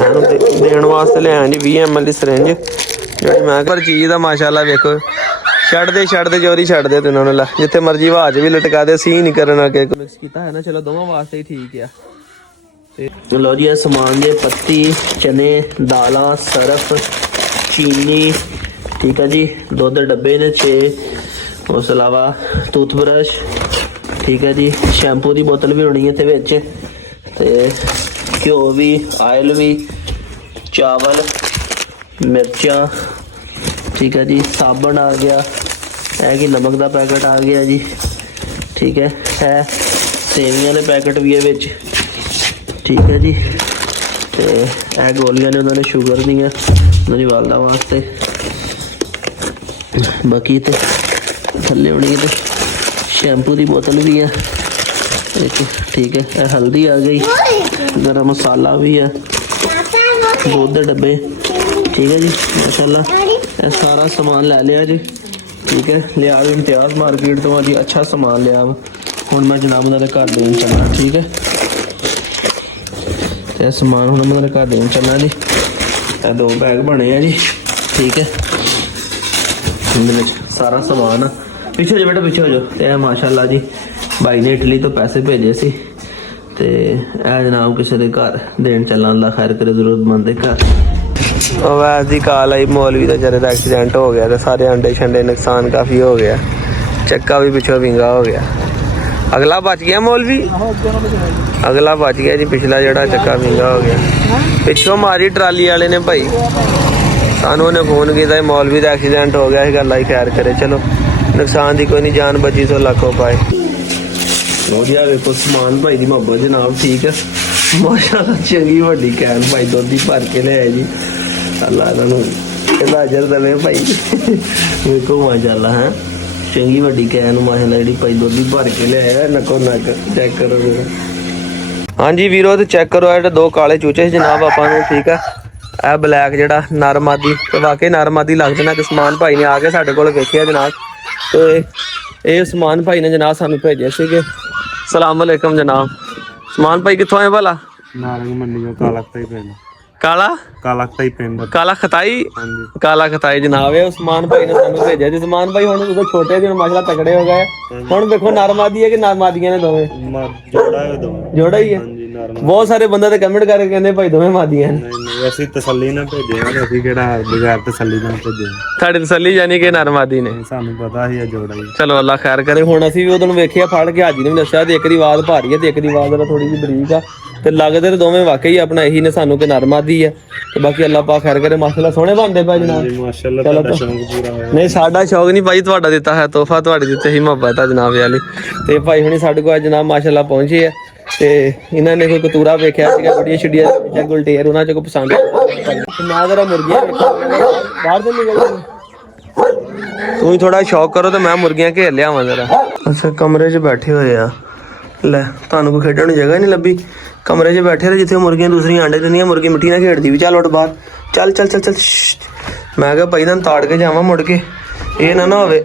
देने वास्ते लिया जी 20 ml की सिरिंज जी मैं पर चीज़ का माशाल्लाह वेखो छड़ते जोरी छड़ते तो इन्होंने ला जिथे मर्जी आवाज भी लटका दे सी नहीं करना के मिक्स किया है ना। चलो दोनों वास्ते ही ठीक है। लो जी समान जे पत्ती चने दाला सरफ चीनी ठीक है जी। दुध डब्बे ने 6 उस अलावा टूथब्रश ठीक है जी। शैंपू की बोतल भी होनी है विच ते घ्यो भी आयल भी चावल मिर्चा ठीक है जी। साबन आ गया है कि नमक का पैकेट आ गया जी ठीक है। सेवियां के पैकेट भी है विच ठीक है जी। तो यह गोलियां ने उन्होंने शुगर दी उन्होंने वालदा वास्ते बाकी तो थले होनी तो शैंपू की बोतल भी है एक ठीक है। हल्दी आ गई गरम मसाला भी है दूध के डब्बे ठीक है जी माशाल्लाह। यह सारा सामान ले लिया जी ठीक है। लिया इम्तियाज़ मार्केट तो जी अच्छा सामान लिया हूँ मैं जनाब उन्होंने घर देन चलना ठीक है। यह सामान हूँ मैं घर देन चलना जी। 2 बैग बने हैं जी ठीक है। सारा सामान पिछे हो जाओ बेटा पिछे हो जाओ। यह माशाल्लाह जी भाई ने इटली तो पैसे भेजे सी ते जनाब किसी के घर देन चलना अल्लाह खैर करे जरूरतमंद के घर। वैसे ही कॉल आई मौलवी का जरा एक्सीडेंट हो गया तो सारे अंडे शंडे नुकसान काफ़ी हो गया। चक्का भी पिछों विंगा हो गया। अगला बच गया मौलवी अगला बच गया जी। पिछला जड़ा चक्का विंगा हो गया पिछों मारी ट्राली वाले ने भाई सानू ने फोन किया मौलवी का एक्सीडेंट हो गया। अल्लाह ही खैर करे चलो नुकसान की कोई नहीं जान बची तो लाखों पाए। देखो समान भाई की मोहब्बत जनाब ठीक है माशाल्लाह चंगी वड्डी कैन भाई दुध ही भर के ले जी। अल्लाह अजर दे भाई देखो माशाल्लाह है चंगी वड्डी कैन माशाल्लाह जी भाई दुध ही भर के ले आया नको नक चेक करो। हाँ जी वीरो तो चेक करो ये 2 काले चूचे जनाब आपां ठीक है। यह ब्लैक जड़ा नरमादी तो वाकई नरमादी लगते ना कि समान भाई ने आके साढ़े को वेखिया जनाब। तो ये समान भाई ने जनाब सानू भेजे थे। सलाम अलैकुम जनाब। समान भाई कितों है भला काला खताई जनाब है उस्मान भाई ने सानू भेजा जी। उस्मान भाई हुण उदे छोटे दिन माशाल्लाह तगड़े हो गए हुण देखो नरमादी है कि नरमादियां ने दोवें जोड़ा ही है। बहुत सारे बंदे ते कमेंट करके कहंदे भाई दोवें मादियां ने ਅਸੀਂ ਤਸੱਲੀ ਨਾਲ ਭੇਜਿਆ ਅਸੀਂ ਕਿਹੜਾ ਬਗੈਰ ਤਸੱਲੀ ਨਾਲ ਭੇਜਿਆ। ਤੁਹਾਡੀ ਤਸੱਲੀ ਯਾਨੀ ਕਿ ਨਰਮਾਦੀ ਨੇ ਸਾਨੂੰ ਪਤਾ ਸੀ ਇਹ ਜੋੜਾ ਹੀ। ਚਲੋ ਅੱਲਾ ਖੈਰ ਕਰੇ। ਹੁਣ ਅਸੀਂ ਵੀ ਉਹਦੋਂ ਵੇਖਿਆ ਫੜ ਕੇ ਹਾਜੀ ਨੇ ਵੀ ਦੱਸਿਆ ਤੇ ਇੱਕ ਦੀ ਆਵਾਜ਼ ਭਾਰੀ ਹੈ ਤੇ ਇੱਕ ਦੀ ਆਵਾਜ਼ ਜਰਾ ਥੋੜੀ ਜਿਹੀ ਬਰੀਕ ਆ ਤੇ ਲੱਗਦੇ ਤੇ ਦੋਵੇਂ ਵਾਕਈ ਆਪਣਾ ਇਹੀ ਨੇ ਸਾਨੂੰ ਕਿ ਨਰਮਾਦੀ ਹੈ ਤੇ ਬਾਕੀ ਅੱਲਾ ਪਾਕ ਖੈਰ ਕਰੇ। ਮਾਸ਼ਾਅੱਲਾ ਸੋਹਣੇ ਬਣਦੇ ਭਾਈ ਜਨਾਬ ਮਾਸ਼ਾਅੱਲਾ ਤੁਹਾਡਾ ਸ਼ੌਂਕ ਪੂਰਾ ਹੋਇਆ। ਨਹੀਂ ਸਾਡਾ ਸ਼ੌਂਕ ਨਹੀਂ ਭਾਈ ਤੁਹਾਡਾ ਦਿੱਤਾ ਹੈ ਤੋਹਫਾ ਤੁਹਾਡੇ ਦਿੱਤੇ ਹੀ ਮੁਹੱਬਤ ਆ ਜਨਾਬ ਵਾਲੀ। ਤੇ ਭਾਈ ਹੁਣੀ ਸਾਡੇ ਕੋਲ ਜਨਾਬ ਮਾਸ਼ਾਅੱਲਾ ਪਹੁੰਚੇ ਆ ਤੇ ਇਹਨਾਂ ਨੇ ਕੋਈ ਕਤੂਰਾ ਵੇਖਿਆ ਸੀਗਾ ਬੜੀਆਂ ਛੱਡੀਆਂ ਗੁਲਟੇਰ ਉਹਨਾਂ ਚ ਕੋਈ ਪਸੰਦ ਨਾ ਜਰਾ ਮੁਰਗੀਆਂ ਬਾਹਰ ਤੋਂ ਨਿਕਲ ਤੂੰ ਥੋੜਾ ਸ਼ੌਕ ਕਰੋ ਤੇ ਮੈਂ ਮੁਰਗੀਆਂ ਘੇਰ ਲਿਆਵਾਂ ਜਰਾ। ਅੱਛਾ ਕਮਰੇ 'ਚ ਬੈਠੇ ਹੋਏ ਆ ਲੈ ਤੁਹਾਨੂੰ ਕੋਈ ਖੇਡਣ ਨੂੰ ਜਗ੍ਹਾ ਨਹੀਂ ਲੱਭੀ ਕਮਰੇ 'ਚ ਬੈਠੇ ਰਹੇ ਜਿੱਥੇ ਮੁਰਗੀਆਂ ਦੂਸਰੀਆਂ ਆਂਡੇ ਦਿੰਦੀਆਂ ਮੁਰਗੀ ਮਿੱਟੀ ਨਾਲ ਖੇਡਦੀ ਵੀ ਚੱਲ ਉੱਠ ਬਾਹਰ ਚੱਲ ਚੱਲ ਚੱਲ ਚੱਲ। ਮੈਂ ਕਿਹਾ ਭਾਈ ਤੁਹਾਨੂੰ ਤਾੜ ਕੇ ਜਾਵਾਂ ਮੁੜ ਕੇ ਇਹ ਨਾ ਹੋਵੇ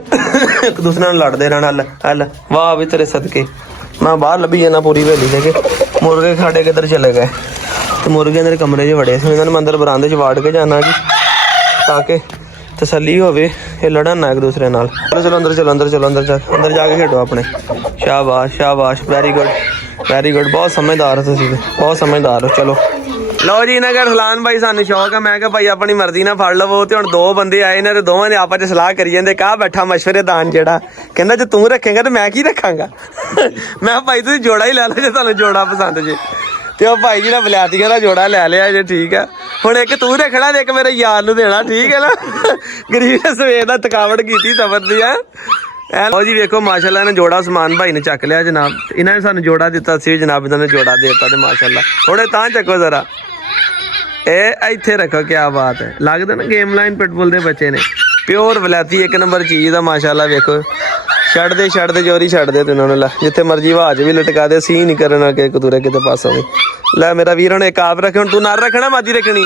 ਇੱਕ ਦੂਸਰੇ ਨਾਲ ਲੜਦੇ ਰਹਿਣਾ। ਹੱਲ ਵਾਹ ਵੀ ਤੇਰੇ ਸਦਕੇ मैं बाहर लभी जाना पूरी हवेली से मुर्गे साढ़े किधर चले गए तो मुर्गे अंदर कमरे च वड़े इन्होंने मैं अंदर बरांदे च वाड़ के जाना जी ताकि तसल्ली होवे ये लड़न ना एक दूसरे नाल। चलो अंदर चलो अंदर चलो अंदर चल अंदर जाके खेडो अपने। शाबाश शाबाश वेरी गुड बहुत समझदार हो तुसीं बहुत समझदार हो। चलो लो जी इन्हें घर सलान भाई सानू शौक है मैं क्या भाई अपनी मर्जी ना फड़ लवो तो हुण 2 बंदे आए ने दोवां ने आपस च सलाह करी जांदे कहा बैठा मशवरेदान जेड़ा कहंदा जे तू रखेगा तो मैं की रखांगा मैं भाई तुसीं जोड़ा ही लै लो जे तुहानू जोड़ा पसंद जे ते ओ भाई जेड़ा बलैतियां दा जोड़ा लै लिया जे ठीक है। हुण एक तू रखना ते एक मेरे यार नू देना ठीक है ना गरीब ने सवेर दा थकावट कीती सफर दी है। लो जी वेखो माशाल्लाह ने जोड़ा समान भाई ने चक लिया जनाब इन्होंने सानू जोड़ा दिता सी जनाब इन्होंने जोड़ा देता ते माशाल्लाह थोड़े तां चको जरा ए इत्थे रखो क्या बात है लगदा ना गेम लाइन पिटबुल दे बच्चे ने प्योर वलैती एक नंबर चीज़ है माशाल्लाह। वेखो छड़ते जोरी छड़ते तो इन्होंने ला जिथे मर्जी आवाज भी लटका दे सी नहीं करना कि कतूरे किते पासों भी लै मेरा वीर हुण एक आप रखे हुण तू नार रखना मादी रखनी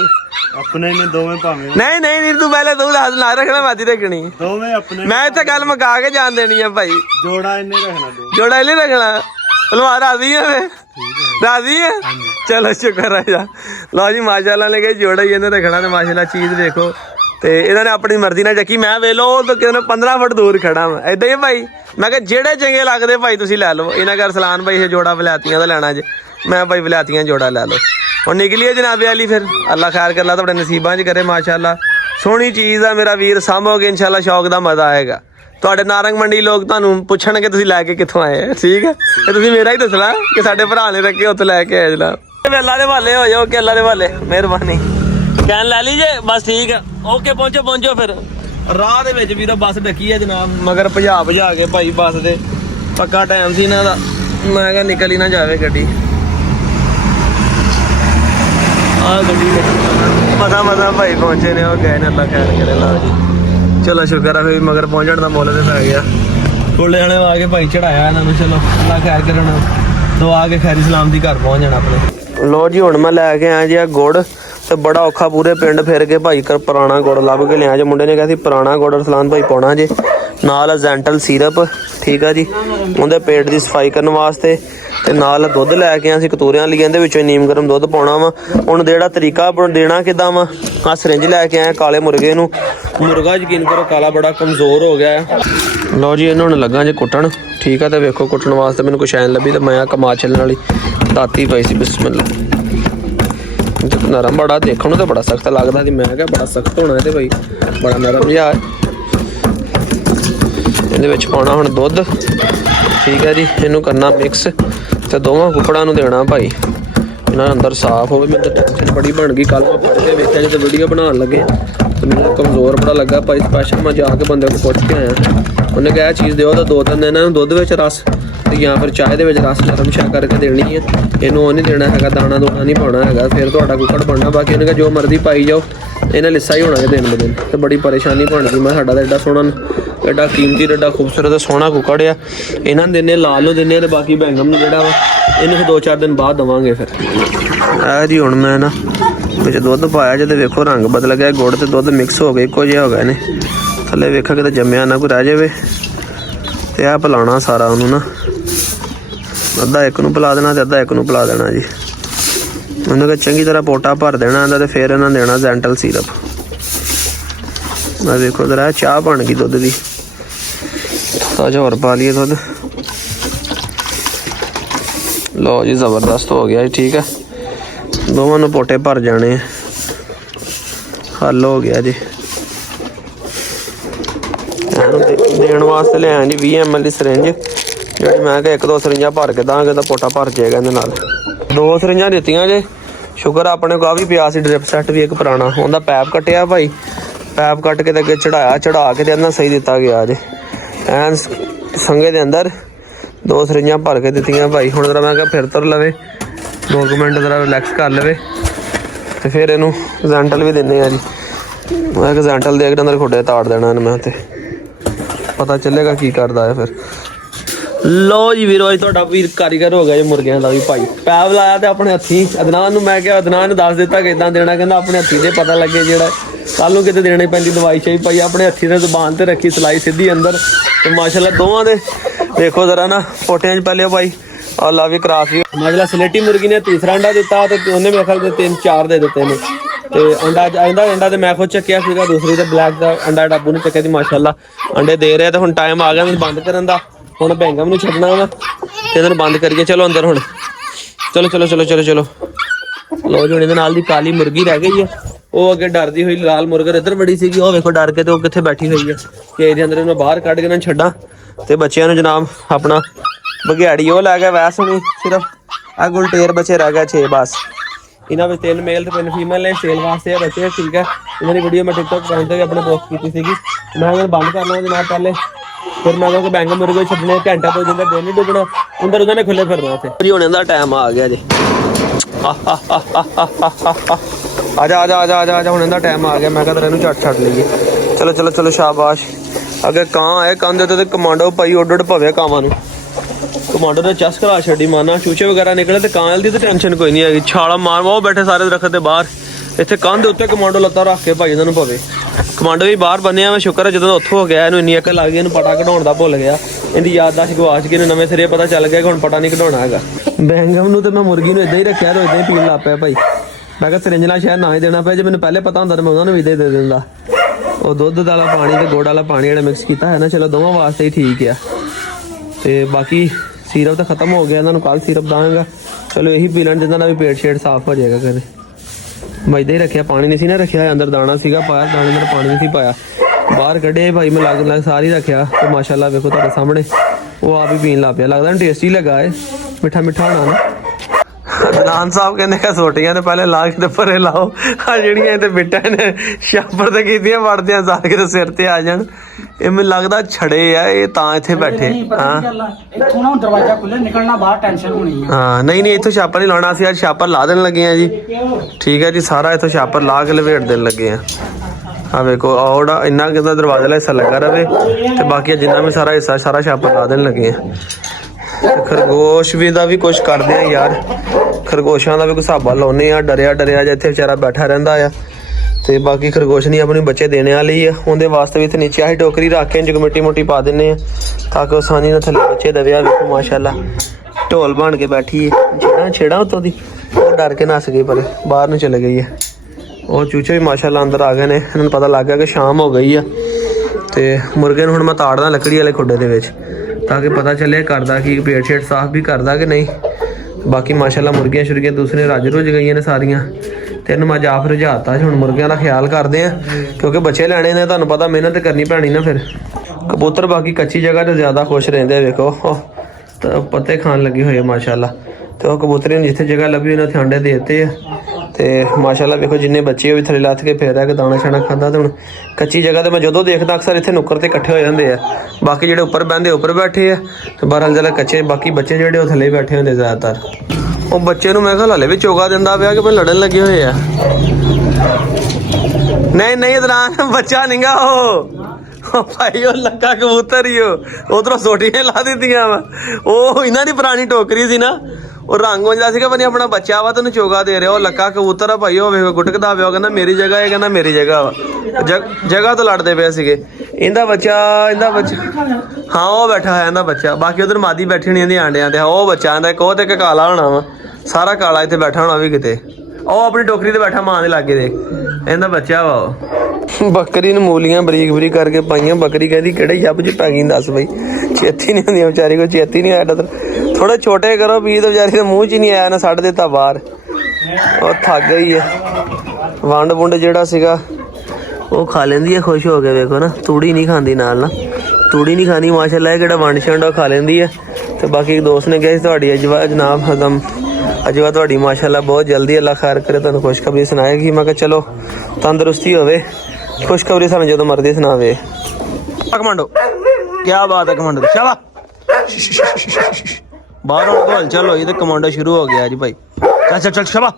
अपने ने दोवें भावें नहीं नहीं वीर तू पहले तू दस नार रखना मादी रखनी दोवें अपने मैं इत्थे गल मुका के जान देनी है भाई जोड़ा इन्ने रखना जोड़ा इन्ने रखना भलवान राजी है राजी है ਚਲੋ ਸ਼ੁਕਰ ਹੈ ਯਾਰ। ਲਓ ਜੀ ਮਾਸ਼ਾਅੱਲਾ ਨੇ ਕਿ ਜੋੜਾ ਹੀ ਇਹਨੇ ਰੱਖਣਾ ਤੇ ਮਾਸ਼ਾਅੱਲਾ ਚੀਜ਼ ਦੇਖੋ ਤੇ ਇਹਨਾਂ ਨੇ ਆਪਣੀ ਮਰਜ਼ੀ ਨਾਲ ਚੱਕੀ। ਮੈਂ ਵੇਖ ਲਓ ਤਾਂ ਕਿਉਂ 15 ਫੁੱਟ ਦੂਰ ਖੜਾ ਵਾ ਏਦਾਂ ਹੀ ਭਾਈ। ਮੈਂ ਕਿਹਾ ਜਿਹੜੇ ਚੰਗੇ ਲੱਗਦੇ ਭਾਈ ਤੁਸੀਂ ਲੈ ਲਓ। ਇਹਨਾਂ ਘਰ ਸਲਾਨ ਭਾਈ ਇਹ ਜੋੜਾ ਵਲਾਤੀਆਂ ਦਾ ਲੈਣਾ ਜੇ। ਮੈਂ ਭਾਈ ਵਲਾਤੀਆਂ ਜੋੜਾ ਲੈ ਲਓ। ਹੁਣ ਨਿਕਲੀਏ ਜਨਾਬੇ ਵਾਲੀ ਫਿਰ। ਅੱਲਾ ਖੈਰ ਕਰ ਲਾ ਤੁਹਾਡੇ ਨਸੀਬਾਂ 'ਚ ਕਰੇ ਮਾਸ਼ਾਅੱਲਾ। ਸੋਹਣੀ ਚੀਜ਼ ਆ ਮੇਰਾ ਵੀਰ, ਸਾਂਭੋਗੇ ਇਨਸ਼ਾਅੱਲਾ ਸ਼ੌਕ ਦਾ ਮਜ਼ਾ ਆਏਗਾ। ਤੁਹਾਡੇ ਨਾਰੰਗ ਮੰਡੀ ਲੋਕ ਤੁਹਾਨੂੰ ਪੁੱਛਣਗੇ ਤੁਸੀਂ ਲੈ ਕੇ ਕਿੱਥੋਂ ਆਏ ਆ, ਠੀਕ ਹੈ। ਤੇ ਤੁਸੀਂ ਮੇਰਾ ਹੀ ਦੱਸਣਾ ਕਿ ਸਾਡੇ ਭਰਾ ਨੇ ਰੱਖੇ ਉੱਥੇ ਲੈ ਕੇ ਆਏ ਜਨਾਬ। ਅੱਲਾ ਦੇ ਹਵਾਲੇ ਹੋ ਜਾਓ ਕਿ ਅੱਲਾ ਦੇ ਹਵਾਲੇ ਮਿਹਰਬਾਨੀ। ਕਹਿਣ ਲੈ ਲਈ ਜੇ ਬਸ ਠੀਕ ਹੈ। ਓਕੇ ਪਹੁੰਚੋ ਫਿਰ। ਰਾਹ ਦੇ ਵਿੱਚ ਵੀਰੋ ਬੱਸ ਡੱਕੀ ਹੈ ਜਨਾਬ, ਮਗਰ ਭਜਾ ਕੇ ਭਾਈ ਬੱਸ ਦੇ ਪੱਕਾ ਟਾਈਮ ਸੀ ਇਹਨਾਂ ਦਾ। ਮੈਂ ਕਿਹਾ ਨਿਕਲ ਹੀ ਨਾ ਜਾਵੇ ਗੱਡੀ। ਆਹ ਗੱਡੀ ਮਜ਼ਾ ਭਾਈ ਪਹੁੰਚੇ ਨੇ। ਉਹ ਗਏ ਨੇ, ਅੱਲਾ ਖੈਰ ਕਰੇ। ਲਓ ਜੀ ਚਲੋ ਸ਼ੁਕਰ ਆ ਫਿਰ ਮਗਰ ਪਹੁੰਚਣ ਦਾ ਮੁੱਲ ਤੇ ਪੈ ਗਿਆ। ਕੋਲੇ ਵਾਲੇ ਆ ਕੇ ਭਾਈ ਚੜਾਇਆ ਇਹਨਾਂ ਨੂੰ। ਚਲੋ ਅੱਲਾ ਖੈਰ ਕਰੇ। ਹੁਣ ਦੁਆ ਕੇ ਖੈਰੀ ਸਲਾਮ ਦੀ ਘਰ ਪਹੁੰਚ ਜਾਣਾ ਆਪਣੇ। ਲੋ ਜੀ ਹੁਣ ਮੈਂ ਲੈ ਕੇ ਆਇਆ ਜੀ ਆ ਗੁੜ ਤੇ ਬੜਾ ਔਖਾ ਪੂਰੇ ਪਿੰਡ ਫਿਰ ਕੇ ਭਾਈ ਕਰ ਪੁਰਾਣਾ ਗੁੜ ਲੱਭ ਕੇ ਲਿਆ ਜੇ। ਮੁੰਡੇ ਨੇ ਕਿਹਾ ਸੀ ਪੁਰਾਣਾ ਗੁੜ ਅਰਸਲਾਨ ਭਾਈ ਪਾਉਣਾ ਜੇ, ਨਾਲ ਜ਼ੈਂਟਲ ਸੀਰਪ, ਠੀਕ ਆ ਜੀ, ਉਹਦੇ ਪੇਟ ਦੀ ਸਫਾਈ ਕਰਨ ਵਾਸਤੇ। ਤੇ ਨਾਲ ਦੁੱਧ ਲੈ ਕੇ ਆਇਆ ਸੀ ਕਤੂਰਿਆਂ ਲਈ, ਇਹਦੇ ਵਿੱਚੋਂ ਨੀਮ ਗਰਮ ਦੁੱਧ ਪਾਉਣਾ ਵਾ। ਹੁਣ ਜਿਹੜਾ ਤਰੀਕਾ ਦੇਣਾ ਕਿੱਦਾਂ ਵਾ, ਆ ਸਰਿੰਜ ਲੈ ਕੇ ਆਇਆ ਕਾਲੇ ਮੁਰਗੇ ਨੂੰ। ਮੁਰਗਾ ਯਕੀਨ ਕਰੋ ਕਾਲਾ ਬੜਾ ਕਮਜ਼ੋਰ ਹੋ ਗਿਆ ਆ। ਲਓ ਜੀ ਇਹਨੂੰ ਹੁਣ ਲੱਗਾ ਜੇ ਕੁੱਟਣ, ਠੀਕ ਆ। ਤੇ ਵੇਖੋ ਕੁੱਟਣ ਵਾਸਤੇ ਮੈਨੂੰ ਕੁਛ ਐਨ ਲੱਭੀ ਤੇ ਮੈਂ ਆ ਕਮਾ ਚੱਲਣ ਵਾਲੀ ਦਾਤੀ ਪਈ ਸੀ। ਬਿਸਮਿਲ੍ਲਾ। ਨਰਮ ਬੜਾ, ਦੇਖਣ ਨੂੰ ਤਾਂ ਬੜਾ ਸਖਤ ਲੱਗਦਾ ਸੀ। ਮੈਂ ਕਿਹਾ ਬੜਾ ਸਖਤ ਹੋਣਾ ਤੇ ਭਾਈ ਬੜਾ ਨਰਮ ਜਿਹਾ। ਇਹਦੇ ਵਿੱਚ ਪਾਉਣਾ ਹੁਣ ਦੁੱਧ, ਠੀਕ ਹੈ ਜੀ। ਇਹਨੂੰ ਕਰਨਾ ਮਿਕਸ ਤੇ ਦੋਵਾਂ ਕੁੱਕੜਾਂ ਨੂੰ ਦੇਣਾ ਭਾਈ ਇਹਨਾਂ ਅੰਦਰ ਸਾਫ਼ ਹੋਵੇ। ਮੈਨੂੰ ਤਾਂ ਟੈਨਸ਼ਨ ਬੜੀ ਬਣ ਗਈ। ਕੱਲ ਮੈਂ ਪੜ੍ਹ ਕੇ ਵੇਖਿਆ ਜਦੋਂ ਵੀਡੀਓ ਬਣਾਉਣ ਲੱਗੇ ਤੇ ਮੈਨੂੰ ਕਮਜ਼ੋਰ ਬੜਾ ਲੱਗਾ ਭਾਈ। ਸਪੈਸ਼ਲ ਮੈਂ ਜਾ ਕੇ ਬੰਦੇ ਕੋਲ ਪੁੱਛ ਕੇ ਆਇਆ। ਉਹਨੇ ਕਿਹਾ ਚੀਜ਼ ਦਿਓ ਤਾਂ 2-3 ਦਿਨ ਇਹਨਾਂ ਨੂੰ ਦੁੱਧ ਵਿੱਚ ਰਸ ਤੇ ਜਾਂ ਫਿਰ ਚਾਹ ਦੇ ਵਿੱਚ ਰਸ ਨਰਮ ਸ਼ਾ ਕਰਕੇ ਦੇਣੀ ਹੈ। ਇਹਨੂੰ ਉਹ ਨਹੀਂ ਦੇਣਾ ਹੈਗਾ, ਦਾਣਾ ਦੂਣਾ ਨਹੀਂ ਪਾਉਣਾ ਹੈਗਾ, ਫਿਰ ਤੁਹਾਡਾ ਕੁੱਕੜ ਬਣਨਾ। ਬਾਕੀ ਇਹਨੇ ਕਿਹਾ ਜੋ ਮਰਜ਼ੀ ਪਾਈ ਜਾਓ, ਇਹਨੇ ਲਿੱਸਾ ਹੀ ਹੋਣਾ ਹੈ ਦਿਨ ਬ ਦਿਨ। ਤੇ ਬੜੀ ਪਰੇਸ਼ਾਨੀ ਬਣ ਗਈ। ਮੈਂ ਸਾਡਾ ਤਾਂ ਐਡਾ ਸੋਹਣਾ, ਐਡਾ ਕੀਮਤੀ, ਐਡਾ ਖੂਬਸੂਰਤ ਸੋਹਣਾ ਕੁੱਕੜ ਆ। ਇਹਨਾਂ ਨੂੰ ਦਿੰਦੇ ਲਾਲ ਨੂੰ ਦਿੰਦੇ ਤੇ ਬਾਕੀ ਬੈਂਗਮ ਨੂੰ ਜਿਹੜਾ ਵਾ ਇਹਨੂੰ ਫਿਰ 2-4 ਦਿਨ ਬਾਅਦ ਦੇਵਾਂਗੇ। ਫਿਰ ਇਹ ਜੀ ਹੁਣ ਮੈਂ ਨਾ ਵਿੱਚ ਦੁੱਧ ਪਾਇਆ ਜਦ ਵੇਖੋ ਰੰਗ ਬਦਲ ਗਿਆ। ਗੁੜ ਤੇ ਦੁੱਧ ਮਿਕਸ ਹੋ ਗਏ, ਇੱਕੋ ਜਿਹਾ ਹੋ ਗਏ ਨੇ। ਥੱਲੇ ਵੇਖਾ ਕਿਤੇ ਜੰਮਿਆ ਨਾ ਕੋਈ ਰਹਿ ਜਾਵੇ। ਤੇ ਆਹ ਪਿਲਾਉਣਾ ਸਾਰਾ ਉਹਨੂੰ ਨਾ, ਅੱਧਾ ਇੱਕ ਨੂੰ ਪਿਲਾ ਦੇਣਾ ਤੇ ਅੱਧਾ ਇੱਕ ਨੂੰ ਪਿਲਾ ਦੇਣਾ ਜੀ। ਉਹਨੇ ਕਿ ਚੰਗੀ ਤਰ੍ਹਾਂ ਪੋਟਾ ਭਰ ਦੇਣਾ ਇਹਦਾ ਤੇ ਫਿਰ ਇਹਨਾਂ ਦੇਣਾ ਜ਼ੈਂਟਲ ਸੀਰਪ। ਮੈਂ ਵੇਖੋ ਜਰਾ ਚਾਹ ਬਣ ਗਈ ਦੁੱਧ ਦੀ। ਤਾਜ਼ਾ ਹੋਰ ਪਾ ਲਈਏ ਦੁੱਧ। ਲਓ ਜੀ ਜ਼ਬਰਦਸਤ ਹੋ ਗਿਆ ਜੀ, ਠੀਕ ਹੈ। ਦੋਵਾਂ ਨੂੰ ਪੋਟੇ ਭਰ ਜਾਣੇ, ਹੱਲ ਹੋ ਗਿਆ ਜੀ। ਦੇਣ ਵਾਸਤੇ ਲਿਆ ਜੀ 20 ml ਦੀ ਸਰਿੰਜ, ਜਿਹੜੀ ਮੈਂ ਕਿਹਾ 1-2 ਸਰਿੰਜਾਂ ਭਰ ਕੇ ਦਾਂਗੇ ਤਾਂ ਪੋਟਾ ਭਰ ਜਾਏਗਾ ਇਹਦੇ ਨਾਲ। 2 ਸਰਿੰਜਾਂ ਦਿੱਤੀਆਂ ਜੇ, ਸ਼ੁਕਰ ਆਪਣੇ ਕੋਲ ਆ ਵੀ ਪਿਆ ਸੀ ਡ੍ਰਿਪ ਸੈੱਟ ਵੀ ਇੱਕ ਪੁਰਾਣਾ। ਉਹਦਾ ਪੈਪ ਕੱਟਿਆ ਭਾਈ, ਪੈਪ ਕੱਟ ਕੇ ਤੇ ਅੱਗੇ ਚੜਾ ਕੇ ਤੇ ਇਹਨਾਂ ਸਹੀ ਦਿੱਤਾ ਗਿਆ ਜੇ ਐਨ ਸੰਗੇ ਦੇ ਅੰਦਰ। 2 ਸਰਿੰਜਾਂ ਭਰ ਕੇ ਦਿੱਤੀਆਂ ਭਾਈ। ਹੁਣ ਜਰਾ ਮੈਂ ਕਿਹਾ ਫਿਰ ਤੁਰ ਲਵੇ 2 ਮਿੰਟ ਜਰਾ ਰਿਲੈਕਸ ਕਰ ਲਵੇ ਤੇ ਫਿਰ ਇਹਨੂੰ ਜ਼ੈਂਟਲ ਵੀ ਦਿੰਦੇ ਆ ਜੀ। ਮੈਂ ਕਿਹਾ ਜ਼ੈਂਟਲ ਦੇ ਅੰਦਰ ਖੁੱਡੇ ਤਾੜ ਦੇਣਾ ਇਹਨੂੰ ਮੈਂ, ਤੇ ਪਤਾ ਚੱਲੇਗਾ ਕੀ ਕਰਦਾ ਹੈ ਫਿਰ। ਲੋ ਜੀ ਵੀਰੋ ਅੱਜ ਤੁਹਾਡਾ ਵੀਰ ਕਾਰੀਗਰ ਹੋ ਗਿਆ ਜੀ ਮੁਰਗਿਆਂ ਦਾ ਵੀ ਭਾਈ। ਪੈਪ ਲਾਇਆ ਤੇ ਆਪਣੇ ਹੱਥੀਂ ਅਦਨਾਨ ਨੂੰ ਮੈਂ ਕਿਹਾ, ਅਦਨਾਨ ਨੇ ਦੱਸ ਦਿੱਤਾ ਕਿ ਇਦਾਂ ਦੇਣਾ। ਕਹਿੰਦਾ ਆਪਣੇ ਹੱਥੀਂ ਦੇ ਪਤਾ ਲੱਗੇ, ਜਿਹੜਾ ਕੱਲ ਨੂੰ ਕਿਤੇ ਦੇਣੀ ਪੈਂਦੀ ਦਵਾਈ ਚਾਹੀ ਭਾਈ। ਆਪਣੇ ਹੱਥੀਂ ਦੇ ਜ਼ੁਬਾਨ ਤੇ ਰੱਖੀ ਸਲਾਈ ਸਿੱਧੀ ਅੰਦਰ ਤੇ ਮਾਸ਼ਾਅੱਲਾ ਦੋਵਾਂ ਦੇ ਦੇਖੋ ਜ਼ਰਾ ਨਾ ਪੋਟਿਆਂ 'ਚ ਪਹਿਲੇ ਭਾਈ ਅੱਲਾ ਵੀ ਕਰਾਸ ਵੀ। ਮਾਸ਼ਾਅੱਲਾ ਸਲੇਟੀ ਮੁਰਗੀ ਨੇ ਤੀਸਰਾ ਅੰਡਾ ਦਿੱਤਾ ਤੇ ਉਹਨੇ ਮੇਰੇ ਖਿਆਲ 3-4 ਦੇ ਦਿੱਤੇ ਨੇ। ਤੇ ਅੰਡਾ ਤੇ ਮੈਂ ਖੁਦ ਚੱਕਿਆ ਸੀਗਾ। ਦੂਸਰੀ ਤੇ ਬਲੈਕ ਦਾ ਅੰਡਾ ਡੱਬੂ ਨੂੰ ਚੱਕਿਆ ਸੀ। ਮਾਸ਼ਾਅੱਲਾ ਅੰਡੇ ਦੇ ਰਿਹਾ। ਤੇ ਹੁਣ ਟਾਈਮ ਆ ਗਿਆ ਮੈਨੂੰ ਬੰਦ ਕਰਨ ਦਾ। ਹੁਣ ਬੈਂਗਮ ਨੂੰ ਛੱਡਣਾ ਵਾ ਤੇ ਇਹਨਾਂ ਨੂੰ ਬੰਦ ਕਰੀਏ। ਚਲੋ ਅੰਦਰ ਹੁਣ, ਚਲੋ। ਲੋ ਜੀ ਹੁਣ ਇਹਦੇ ਨਾਲ ਦੀ ਕਾਲੀ ਮੁਰਗੀ ਰਹਿ ਗਈ ਆ। ਉਹ ਅੱਗੇ ਡਰਦੀ ਹੋਈ ਲਾਲ ਮੁਰਗਰ ਇੱਧਰ ਬੜੀ ਸੀਗੀ, ਉਹ ਵੇਖੋ ਡਰ ਕੇ ਤੇ ਉਹ ਕਿੱਥੇ ਬੈਠੀ ਹੋਈ ਆ। ਕਿ ਇਹਦੇ ਅੰਦਰ ਇਹਨੂੰ ਬਾਹਰ ਕੱਢ ਕੇ ਨਾ ਛੱਡਾਂ। ਤੇ ਬੱਚਿਆਂ ਨੂੰ ਜਨਾਬ ਆਪਣਾ ਬਘਿਆੜੀ ਉਹ ਲੈ ਗਿਆ। ਵੈਸੇ ਨਹੀਂ ਸਿਰਫ ਆ ਗੁਲਟੇਰ ਬੱਚੇ ਰਹਿ ਗਿਆ 6 ਬਸ। ਇਹਨਾਂ ਵਿੱਚ 3 ਮੇਲ ਤੇ 3 ਫੀਮੇਲ ਨੇ। ਸੇਲ ਵਾਸਤੇ ਆ ਬੱਚੇ, ਠੀਕ ਹੈ। ਇਹਨਾਂ ਦੀ ਵੀਡੀਓ ਮੈਂ ਟਿਕਟੋਕ ਅਕਾਊਂਟ ਤੇ ਆਪਣੇ ਪੋਸਟ ਕੀਤੀ ਸੀਗੀ। ਮੈਂ ਇਹਨਾਂ ਬੰਦ ਕਰਨਾ ਜਨਾਬ ਪਹਿਲੇ, ਫਿਰ ਮੈਂ ਕਿਹਾ ਬੈਂਗਮ ਮੁਰਗੇ ਛੱਡਣੇ ਘੰਟਾ ਤੋਂ ਜਿੰਦਾ ਦਿਨ ਨਹੀਂ ਡੁੱਬਣਾ ਅੰਦਰ, ਉਹਨਾਂ ਨੇ ਖੁੱਲੇ ਫਿਰਨਾ ਉੱਥੇ। ਹੁਣ ਇਹਦਾ ਟਾਈਮ ਆ ਗਿਆ ਜੀ। ਆ ਜਾ ਹੁਣ ਇਹਦਾ ਟਾਈਮ ਆ ਗਿਆ। ਮੈਂ ਕਹਿੰਦਾ ਇਹਨੂੰ ਝੱਟ ਛੱਡ ਲਈਏ। ਚਲੋ ਸ਼ਾਬਾਸ਼। ਅੱਗੇ ਕਾਂ ਆਏ, ਕਾਂ ਦੇ ਉੱਤੇ ਕਮਾਂਡੋ ਭਾਈ ਉੱਡ ਭਵੇ ਕਾਵਾਂ ਨੂੰ। ਕਮਾਂਡੋ ਨੇ ਚਸ ਕਰਾ ਛੱਡੀ ਮਾਨਾ, ਚੂਚੇ ਵਗੈਰਾ ਨਿਕਲੇ ਤੇ ਕਾਂ ਦੀ ਤਾਂ ਟੈਨਸ਼ਨ ਕੋਈ ਨਹੀਂ ਹੈਗੀ। ਛਾਲਾ ਮਾਰ ਉਹ ਬੈਠੇ ਸਾਰੇ ਦਰਖਤ ਦੇ ਬਾਹਰ। ਇੱਥੇ ਕੰਧ ਦੇ ਉੱਤੇ ਕਮਾਂਡੋ ਲੱਤਾਂ ਰੱਖ ਕੇ ਭਾਈ ਇਹਨਾਂ ਨੂੰ ਪਵੇ। ਕਮਾਂਡੋ ਵੀ ਬਾਹਰ ਬੰਨਿਆ। ਮੈਂ ਸ਼ੁਕਰ ਹੈ ਜਦੋਂ ਉੱਥੋਂ ਹੋ ਗਿਆ ਇਹਨੂੰ ਇੰਨੀ ਅਕਲ ਲੱਗ ਗਈ, ਇਹਨੂੰ ਪਟਾ ਕਢਾਉਣ ਦਾ ਭੁੱਲ ਗਿਆ। ਇਹਦੀ ਯਾਦਦਾਸ਼ਤ ਗਵਾਚ ਗਈ। ਇਹਨੂੰ ਨਵੇਂ ਸਿਰੇ ਪਤਾ ਚੱਲ ਗਿਆ ਕਿ ਹੁਣ ਪਟਾ ਨਹੀਂ ਕਢਾਉਣਾ ਹੈਗਾ। ਬੈਂਗਮ ਨੂੰ ਤੇ ਮੈਂ ਮੁਰਗੀ ਨੂੰ ਇਦਾਂ ਹੀ ਰੱਖਿਆ ਤੇ ਇਦਾਂ ਹੀ ਪੀਣ ਲੱਗ ਪਿਆ ਭਾਈ। ਮੈਂ ਕਿਹਾ ਸਿਰਿੰਜ ਨਾਲ ਸ਼ਾਇਦ ਨਾ ਹੀ ਦੇਣਾ ਪਿਆ, ਜੇ ਮੈਨੂੰ ਪਹਿਲੇ ਪਤਾ ਹੁੰਦਾ ਤਾਂ ਮੈਂ ਉਹਨਾਂ ਨੂੰ ਵੀ ਦੇ ਦਿੰਦਾ। ਉਹ ਦੁੱਧ ਵਾਲਾ ਪਾਣੀ ਤੇ ਗੁੜ ਵਾਲਾ ਪਾਣੀ ਜਿਹੜਾ ਮਿਕਸ ਕੀਤਾ ਹੈ ਨਾ, ਚਲੋ ਦੋਵਾਂ ਵਾਸਤੇ ਹੀ ਠੀਕ ਆ। ਤੇ ਬਾਕੀ ਸੀਰਪ ਤਾਂ ਖਤਮ ਹੋ ਗਿਆ, ਇਹਨਾਂ ਨੂੰ ਕੱਲ ਸੀਰਪ ਦਾਂਗਾ। ਚਲੋ ਇਹੀ ਪੀ ਲੈਣ, ਜਿੰਨਾਂ ਦਾ ਵੀ ਪੇਟ ਸ਼ੇਟ ਸਾਫ਼ ਹੋ ਜਾਏਗਾ ਕਰੇ। ਮੈਂ ਇਦਾਂ ਹੀ ਰੱਖਿਆ, ਪਾਣੀ ਨਹੀਂ ਸੀ ਨਾ ਰੱਖਿਆ, ਅੰਦਰ ਦਾਣਾ ਸੀਗਾ ਪਾਇਆ, ਦਾਣੇ ਅੰਦਰ ਪਾਣੀ ਨਹੀਂ ਸੀ ਪਾਇਆ, ਬਾਹਰ ਕੱਢੇ ਭਾਈ ਮੈਂ ਲੱਗ ਸਾਰੀ ਰੱਖਿਆ। ਤੇ ਮਾਸ਼ਾਅੱਲਾ ਵੇਖੋ ਤੁਹਾਡੇ ਸਾਹਮਣੇ ਉਹ ਆਪ ਹੀ ਪੀਣ ਲੱਗ ਪਿਆ। ਲੱਗਦਾ ਟੇਸਟੀ ਲੱਗਾ ਏ, ਮਿੱਠਾ ਮਿੱਠਾ ਹੋਣਾ ਨਾ। ਅਦਨਾਨ ਸਾਹਿਬ ਕਹਿੰਦੇ ਕਿ ਸੋਟੀਆਂ ਤੇ ਪਹਿਲੇ ਲਾ ਕੇ ਤੇ ਪਰੇ ਲਾਓ, ਆ ਜਿਹੜੀਆਂ ਤੇ ਬਿੱਟਾਂ ਨੇ ਛਾਪਰ ਤੇ ਕੀਤੀਆਂ ਵੜਦਿਆਂ ਜਾ ਕੇ ਤੇ ਸਿਰ ਤੇ ਆ ਜਾਣ। ਇਹ ਮੈਨੂੰ ਲੱਗਦਾ ਛੜੇ ਆ ਇਹ ਤਾਂ ਇੱਥੇ ਬੈਠੇ। ਹਾਂ ਇੱਥੋਂ ਨਾ ਦਰਵਾਜ਼ਾ ਖੁੱਲੇ, ਨਿਕਲਣਾ ਬਾਹਰ ਟੈਨਸ਼ਨ ਹੋਣੀ ਆ। ਹਾਂ ਨਹੀਂ ਇੱਥੋਂ ਛਾਪਰ ਨਹੀਂ ਲਾਉਣਾ ਸੀ, ਅੱਜ ਛਾਪਰ ਲਾ ਦੇਣ ਲੱਗੇ ਆ ਜੀ। ਠੀਕ ਹੈ ਜੀ, ਸਾਰਾ ਇੱਥੋਂ ਛਾਪਰ ਲਾ ਕੇ ਲਵੇਟ ਦੇਣ ਲੱਗੇ ਆ। ਆ ਵੇਖੋ ਆਉੜਾ ਇੰਨਾ ਕਿਦਾ ਦਰਵਾਜ਼ਾ ਦਾ ਹਿੱਸਾ ਲੱਗਾ ਰਵੇ ਤੇ ਬਾਕੀ ਜਿੰਨਾ ਵੀ ਸਾਰਾ ਹਿੱਸਾ ਸਾਰਾ ਛਾਪਰ ਲਾ ਦੇਣ ਲੱਗੇ ਆ। ਖਰਗੋਸ਼ ਵੀ ਦਾ ਵੀ ਕੁਛ ਕਰਦੇ ਆ ਯਾਰ, ਖਰਗੋਸ਼ਾਂ ਦਾ ਵੀ ਕੋਈ ਹਿਸਾਬਾ ਲਾਉਨੇ ਆ। ਡਰਿਆ ਜਿਹਾ ਇੱਥੇ ਵਿਚਾਰਾ ਬੈਠਾ ਰਹਿੰਦਾ ਆ। ਤੇ ਬਾਕੀ ਖਰਗੋਸ਼ ਨਹੀਂ ਆਪਣੇ ਬੱਚੇ ਦੇਣੇ ਵਾਲੀ ਆ, ਉਹਦੇ ਵਾਸਤੇ ਵੀ ਇੱਥੇ ਨੀਚੇ ਆਹੀ ਟੋਕਰੀ ਰੱਖ ਕੇ ਜੋ ਮਿੱਟੀ ਮੋਟੀ ਪਾ ਦਿੰਨੇ ਆ ਤਾਂ ਕਿ ਆਸਾਨੀ ਨਾਲ ਥੱਲੇ ਬੱਚੇ ਦਵਿਆ। ਵੇਖੋ ਮਾਸ਼ਾਅੱਲਾ ਢੋਲ ਬਣ ਕੇ ਬੈਠੀ ਹੈ, ਛੇੜਾ ਉੱਤੋਂ ਦੀ ਉਹ ਡਰ ਕੇ ਨੱਸ ਗਈ ਪਰ ਬਾਹਰ ਨੂੰ ਚਲੇ ਗਈ ਹੈ। ਉਹ ਚੂਚੇ ਵੀ ਮਾਸ਼ਾਅੱਲਾ ਅੰਦਰ ਆ ਗਏ ਨੇ, ਇਹਨਾਂ ਨੂੰ ਪਤਾ ਲੱਗ ਗਿਆ ਕਿ ਸ਼ਾਮ ਹੋ ਗਈ ਆ। ਤੇ ਮੁਰਗੇ ਨੂੰ ਹੁਣ ਮੈਂ ਤਾੜਦਾ ਲੱਕੜੀ ਵਾਲੇ ਖੁੱਡੇ ਦੇ ਵਿੱਚ ਤਾਂ ਕਿ ਪਤਾ ਚੱਲੇ ਕਰਦਾ ਕਿ ਪੇਟ ਸ਼ੇਟ ਸਾਫ਼ ਵੀ ਕਰਦਾ ਕਿ ਨਹੀਂ। ਬਾਕੀ ਮਾਸ਼ਾਅੱਲਾ ਮੁਰਗੀਆਂ ਸ਼ੁਰਗੀਆਂ ਦੂਸਰੇ ਰੱਜ ਰੁੱਝ ਗਈਆਂ ਨੇ ਸਾਰੀਆਂ। ਤੇ ਇਹਨੂੰ ਮੈਂ ਜਾਫ ਰੁਝਾਤਾ, ਹੁਣ ਮੁਰਗਿਆਂ ਦਾ ਖਿਆਲ ਕਰਦੇ ਆ ਕਿਉਂਕਿ ਬੱਚੇ ਲੈਣੇ ਨੇ, ਤੁਹਾਨੂੰ ਪਤਾ ਮਿਹਨਤ ਕਰਨੀ ਪੈਣੀ ਨਾ। ਫਿਰ ਕਬੂਤਰ ਬਾਕੀ ਕੱਚੀ ਜਗ੍ਹਾ ਤੇ ਜ਼ਿਆਦਾ ਖੁਸ਼ ਰਹਿੰਦੇ ਆ। ਵੇਖੋ ਤਾਂ ਪੱਤੇ ਖਾਣ ਲੱਗੇ ਹੋਏ ਮਾਸ਼ਾਅੱਲਾ। ਤੇ ਉਹ ਕਬੂਤਰੀ ਨੂੰ ਜਿੱਥੇ ਜਗ੍ਹਾ ਲੱਭੀ ਉਹਨਾਂ ਉੱਥੇ ਅੰਡੇ ਦੇ ਦਿੱਤੇ ਆ। ਤੇ ਮਾਸ਼ਾਅੱਲਾ ਵੇਖੋ ਜਿੰਨੇ ਬੱਚੇ ਉਹ ਵੀ ਥੱਲੇ ਲੱਥ ਕੇ ਫੇਰ ਰਿਹਾ ਕਿ ਦਾਣਾ ਛਾਣਾ ਖਾਂਦਾ। ਤੇ ਹੁਣ ਕੱਚੀ ਜਗ੍ਹਾ ਤੇ ਮੈਂ ਜਦੋਂ ਦੇਖਦਾ ਅਕਸਰ ਇੱਥੇ ਨੁੱਕਰ ਤੇ ਇਕੱਠੇ ਹੋ ਜਾਂਦੇ ਆ। ਬਾਕੀ ਜਿਹੜੇ ਉੱਪਰ ਬਹਿੰਦੇ ਉੱਪਰ ਬੈਠੇ ਆ ਤੇ ਬਹਰਹਾਲ ਜਿਹੜਾ ਕੱਚੇ ਬਾਕੀ ਬੱਚੇ ਜਿਹੜੇ ਉਹ ਥੱਲੇ ਬੈਠੇ ਹੁੰਦੇ ਜ਼ਿਆਦਾਤਰ। ਉਹ ਬੱਚੇ ਨੂੰ ਮੈਂ ਕਿਹਾ ਹਲੇ ਵੀ ਚੋਗਾ ਦਿੰਦਾ ਪਿਆ ਕਿ ਲੜਨ ਲੱਗੇ ਹੋਏ ਆ। ਨਹੀਂ ਇਧਰਾਂ ਬੱਚਾ ਨਹੀਂਗਾ ਉਹ ਭਾਈ, ਉਹ ਲੱਗਾ ਕਬੂਤਰ ਹੀ ਉਹ ਉਧਰੋਂ ਸੋਟੀਆਂ ਲਾ ਦਿੱਤੀਆਂ ਵਾ। ਉਹ ਇਹਨਾਂ ਦੀ ਪੁਰਾਣੀ ਟੋਕਰੀ ਸੀ ਨਾ, ਉਹ ਰੰਗ ਹੁੰਦਾ ਸੀਗਾ ਬਣੀ ਆਪਣਾ ਬੱਚਾ ਵਾ ਤੈਨੂੰ ਚੋਗਾ ਦੇ ਰਿਹਾ। ਉਹ ਲੱਗਾ ਕਬੂਤਰ ਆ ਭਾਈ, ਉਹ ਵੇਖੋ ਗੁਟਕਦਾ ਪਿਆ, ਕਹਿੰਦਾ ਮੇਰੀ ਜਗ੍ਹਾ, ਇਹ ਕਹਿੰਦਾ ਮੇਰੀ ਜਗ੍ਹਾ ਵਾ। ਜਗ੍ਹਾ ਤੋਂ ਲੜਦੇ ਪਏ ਸੀਗੇ। ਇਹਦਾ ਬੱਚਾ ਹਾਂ ਉਹ ਬੈਠਾ ਹੋਇਆ ਇਹਦਾ ਬੱਚਾ। ਬਾਕੀ ਉਧਰ ਮਾਦੀ ਬੈਠੀ ਹੋਣੀ ਇਹਦੀ ਆਂਡਿਆਂ ਤੇ। ਉਹ ਬੱਚਾ ਇਹਦਾ ਇੱਕ ਉਹ ਤੇ ਇੱਕ ਕਾਲਾ ਹੋਣਾ ਵਾ, ਸਾਰਾ ਕਾਲਾ ਇੱਥੇ ਬੈਠਾ ਹੋਣਾ ਵੀ ਕਿਤੇ। ਉਹ ਆਪਣੀ ਟੋਕਰੀ ਤੇ ਬੈਠਾ ਮਾਂ ਦੇ ਲਾਗੇ ਦੇਖ, ਇਹਦਾ ਬੱਚਾ ਵਾ ਉਹ। ਬੱਕਰੀ ਨੂੰ ਮੂਲੀਆਂ ਬਰੀਕ ਬਰੀਕ ਕਰਕੇ ਪਾਈਆਂ। ਬੱਕਰੀ ਕਹਿੰਦੀ ਕਿਹੜੇ ਜੱਬ ਚ ਪੈ ਗਈ ਦੱਸ ਬਈ, ਛੇਤੀ ਨਹੀਂ ਹੁੰਦੀ ਵਿਚਾਰੀ ਕੋਲ, ਛੇਤੀ ਨਹੀਂ ਆਇਆ। ਥੋੜੇ ਛੋਟੇ ਕਰੋ ਵੀ ਤਾਂ ਵਿਚਾਰੀ ਦੇ ਮੂੰਹ ਚ ਹੀ ਨਹੀਂ ਆਇਆ ਨਾ, ਛੱਡ ਦਿੱਤਾ ਬਾਹਰ। ਉਹ ਥੱਕ ਗਈ ਹੈ। ਵੰਡ ਵੁੰਡ ਜਿਹੜਾ ਸੀਗਾ ਉਹ ਖਾ ਲੈਂਦੀ ਹੈ ਖੁਸ਼ ਹੋ ਕੇ। ਵੇਖੋ ਨਾ ਤੂੜੀ ਨਹੀਂ ਖਾਂਦੀ ਨਾਲ ਨਾ, ਤੂੜੀ ਨਹੀਂ ਖਾਂਦੀ ਮਾਸ਼ਾਅੱਲਾ। ਇਹ ਕਿਹੜਾ ਵੰਡ ਛੰਡ ਉਹ ਖਾ ਲੈਂਦੀ ਹੈ। ਤੇ ਬਾਕੀ ਇੱਕ ਦੋਸਤ ਨੇ ਕਿਹਾ ਸੀ ਤੁਹਾਡੀ ਅਜਵਾ ਜਨਾਬ ਹਜ਼ਮ ਅਜਵਾ ਤੁਹਾਡੀ ਮਾਸ਼ਾਅੱਲਾ ਬਹੁਤ ਜਲਦੀ ਅੱਲਾ ਖੈਰ ਕਰੇ, ਤੁਹਾਨੂੰ ਖੁਸ਼ਖਬਰੀ ਸੁਣਾਏਗੀ। ਮੈਂ ਕਿਹਾ ਚਲੋ ਤੰਦਰੁਸਤੀ ਹੋਵੇ, ਖੁਸ਼ਖਬਰੀ ਸਾਨੂੰ ਜਦੋਂ ਮਰਜ਼ੀ ਸੁਣਾਵੇ। ਕਮਾਂਡੋ ਕਿਆ ਬਾਤ ਹੈ ਕਮਾਂਡੋ, ਸ਼ਾਬਾਸ਼। ਬਾਹਰ ਹੁਣ ਹਲਚਲ ਹੋਈ ਤੇ ਕਮਾਂਡੋ ਸ਼ੁਰੂ ਹੋ ਗਿਆ ਜੀ ਭਾਈ। ਚੱਲ ਚੱਲ ਸ਼ਾਬਾਸ਼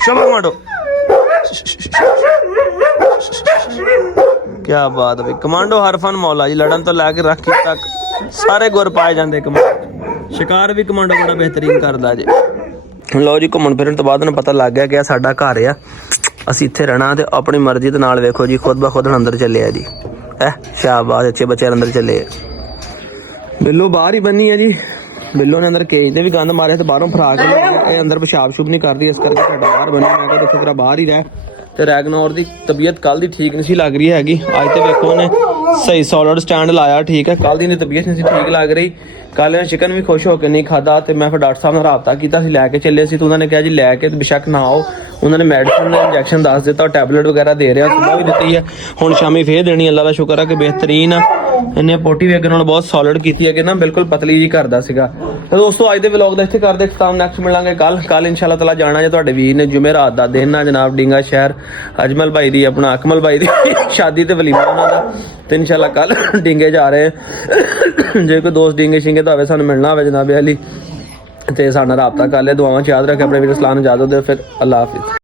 ਸ਼ਾਬਾਸ਼ ਕਮਾਂਡੋ, ਕਿਆ ਬਾਤ ਹੈ ਕਮਾਂਡੋ। ਹਰਫਨ ਮੌਲਾ ਜੀ, ਲੜਨ ਤੋਂ ਲੈ ਕੇ ਰਾਖੀ ਤੱਕ ਸਾਰੇ ਗੁਰ ਪਾਏ ਜਾਂਦੇ ਕਮਾਂਡੋ। ਸ਼ਿਕਾਰ ਵੀ ਕਮਾਂਡੋ ਬੜਾ ਬਿਹਤਰੀਨ ਕਰਦਾ ਜੇ। ਲਓ ਜੀ ਘੁੰਮਣ ਫਿਰਨ ਤੋਂ ਬਾਅਦ ਨੂੰ ਪਤਾ ਲੱਗ ਗਿਆ ਕਿ ਸਾਡਾ ਘਰ ਆ, ਅਸੀਂ ਇੱਥੇ ਰਹਿਣਾ ਤੇ ਆਪਣੀ ਮਰਜ਼ੀ ਦੇ ਨਾਲ। ਵੇਖੋ ਜੀ ਖੁਦ ਬ ਖੁਦ ਅੰਦਰ ਚੱਲੇ ਆ ਜੀ। ਸ਼ਾਬਾਸ਼, ਅੱਛੇ ਬੱਚੇ ਅੰਦਰ ਚੱਲੇ। ਬਿੱਲੋ ਬਾਹਰ ਹੀ ਬੰਨੀ ਹੈ ਜੀ। ਬਿੱਲੋ ਨੇ ਅੰਦਰ ਕੇਜ ਤੇ ਵੀ ਗੰਦ ਮਾਰਿਆ ਤੇ ਬਾਹਰੋਂ ਫਰਾ ਕੇ ਇਹ ਅੰਦਰ ਪਿਸ਼ਾਬ ਸ਼ੁਭ ਨਹੀਂ ਕਰਦੀ, ਇਸ ਕਰਕੇ ਸਾਡਾ ਬਾਹਰ ਬੰਨਿਆ। ਮੈਂ ਕਿਹਾ ਸ਼ੁਕਰ ਬਾਹਰ ਹੀ ਰਹਿ। ਤੇ ਰੈਗਨੋਰ ਦੀ ਤਬੀਅਤ ਕੱਲ ਦੀ ਠੀਕ ਨਹੀਂ ਸੀ ਲੱਗ ਰਹੀ ਹੈਗੀ। ਅੱਜ ਤੇ ਵੇਖੋ ਉਹਨੇ ਸਹੀ ਸੋਲਿਡ ਸਟੈਂਡ ਲਾਇਆ, ਠੀਕ ਹੈ। ਕੱਲ ਦੀ ਨੇ ਤਬੀਅਤ ਨਹੀਂ ਸੀ ਠੀਕ ਲੱਗ ਰਹੀ। ਕੱਲ ਨੇ ਚਿਕਨ ਵੀ ਖੁਸ਼ ਹੋ ਕੇ ਨਹੀਂ ਖਾਦਾ ਤੇ ਮੈਂ ਫਿਰ ਡਾਕਟਰ ਸਾਹਿਬ ਨਾਲ ਰਾਬਤਾ ਕੀਤਾ ਸੀ, ਲੈ ਕੇ ਚੱਲੇ ਸੀ। ਤੇ ਉਹਨਾਂ ਨੇ ਕਿਹਾ ਜੀ ਲੈ ਕੇ ਬੇਸ਼ੱਕ ਨਾ ਆਓ। ਉਹਨਾਂ ਨੇ ਮੈਡੀਸਨ ਇੰਜੈਕਸ਼ਨ ਦੱਸ ਦਿੱਤਾ, ਟੈਬਲੇਟ ਵਗੈਰਾ ਦੇ ਰਿਹਾ, ਸੁਬਾਹ ਵੀ ਦਿੱਤੀ ਹੈ, ਹੁਣ ਸ਼ਾਮੀ ਫੇਰ ਦੇਣੀ। ਅੱਲਾ ਦਾ ਸ਼ੁਕਰ ਹੈ ਕਿ ਬਿਹਤਰੀਨ ਆ। ਇਹਨੇ ਪੋਟੀ ਵੀ ਅੱਗੇ ਨਾਲ ਬਹੁਤ ਸੋਲਿਡ ਕੀਤੀ ਹੈ ਕਿ ਨਾ ਬਿਲਕੁਲ ਪਤਲੀ ਜੀ ਕਰਦਾ ਸੀਗਾ। ਤੇ ਦੋਸਤੋ ਅੱਜ ਦੇ ਵਲੌਗ ਦਾ ਇੱਥੇ ਕਰਦੇ ਖਤਮ। ਨੈਕਸਟ ਮਿਲਾਂਗੇ ਕੱਲ ਇਨਸ਼ਾਅੱਲਾ ਤਾਲਾ ਜਾਣਾ ਜੇ ਤੁਹਾਡੇ ਵੀਰ ਨੇ ਜੁਮੇਰਾਤ ਦਾ ਦਿਨ ਆ ਜਨਾਬ, ਡੀਂਗਾ ਸ਼ਹਿਰ ਅਜਮਲ ਭਾਈ ਦੀ ਆਪਣਾ ਅਕਮਲ ਭਾਈ ਦੀ ਸ਼ਾਦੀ ਤੇ ਵਲੀਮਾ ਉਹਨਾਂ ਦਾ। ਤੇ ਇਨਸ਼ਾਅੱਲਾ ਕੱਲ ਡੀਂਗੇ ਜਾ ਰਹੇ। ਜੇ ਕੋਈ ਦੋਸਤ ਡੀਂਗੇ ਸ਼ਿੰਗੇ ਤਾਂ ਹੋਵੇ ਸਾਨੂੰ ਮਿਲਣਾ ਹੋਵੇ ਜਨਾਬ ਅਲੀ ਤੇ ਸਾਡੇ ਨਾਲ ਰਾਬਤਾ ਕਰ ਲਿਆ। ਦੁਆਵਾਂ ਚ ਯਾਦ ਰੱਖੇ ਆਪਣੇ ਵੀਰ ਇਸਲਾਮ ਨੂੰ ਇਜਾਜ਼ਤ ਦਿਓ। ਫਿਰ ਅੱਲਾ ਹਾਫਿਜ਼।